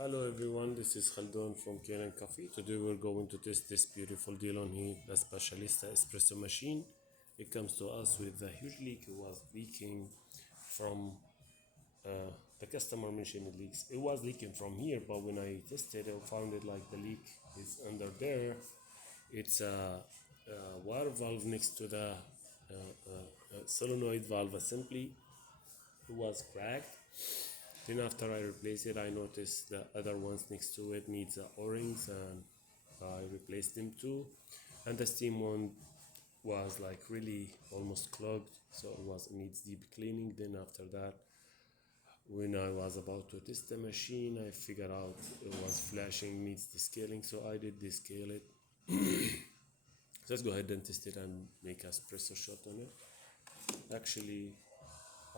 Hello everyone, this is Khaldun from Kanen Coffee. Today we're going to test this beautiful DeLonghi Specialista espresso machine. It comes to us with a huge leak. It was leaking from the customer mentioned it leaks. It was leaking from here, but when I tested it, I found it like the leak is under there. It's a water valve next to the solenoid valve assembly. It was cracked. Then after I replaced it, I noticed the other ones next to it needs O-rings, and I replaced them too. And the steam one was like really almost clogged, so it needs deep cleaning. Then after that, when I was about to test the machine, I figured out it was flashing, needs descaling, so I did descale it. Let's go ahead and test it and make a espresso shot on it. Actually,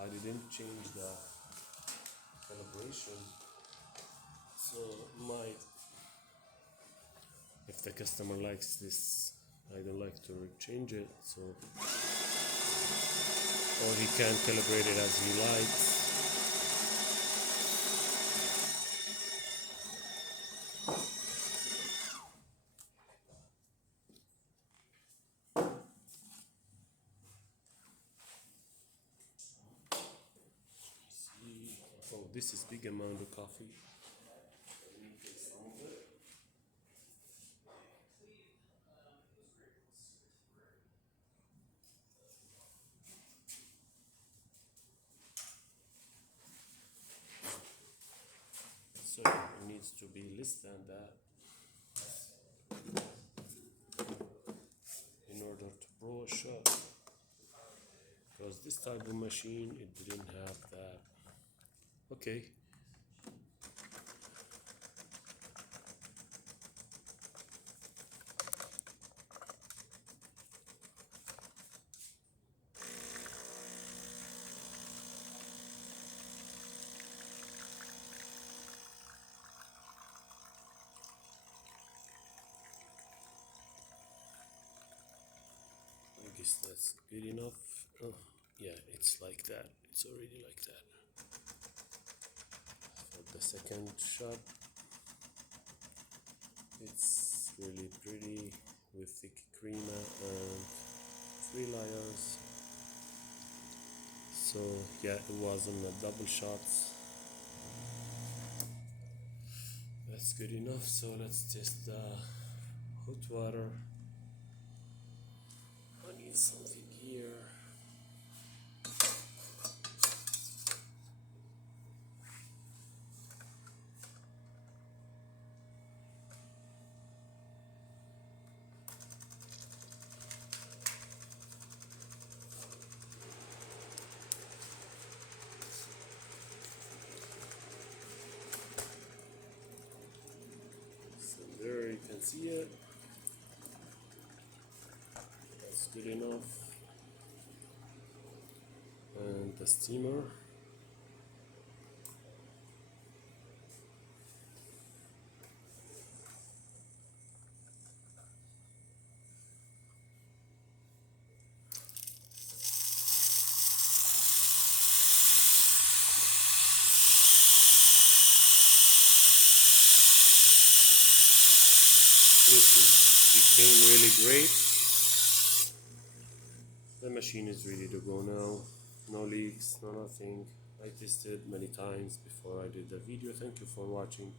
I didn't change the calibration, so if the customer likes this, I don't like to change it, so or he can calibrate it as he likes. See, oh, this is big amount of coffee. So it needs to be less than that in order to pro a shot. Because this type of machine, it didn't have that. Okay. I guess that's good enough. Oh, yeah, it's like that. It's already like that. For the second shot, it's really pretty with thick creamer and 3 layers. So yeah, it was on the double shots. That's good enough. So let's test the hot water. I need something here. So there you can see it. That's good enough. And the steamer. It became really great. The machine is ready to go now. No leaks, no nothing. I tested many times before I did the video. Thank you for watching.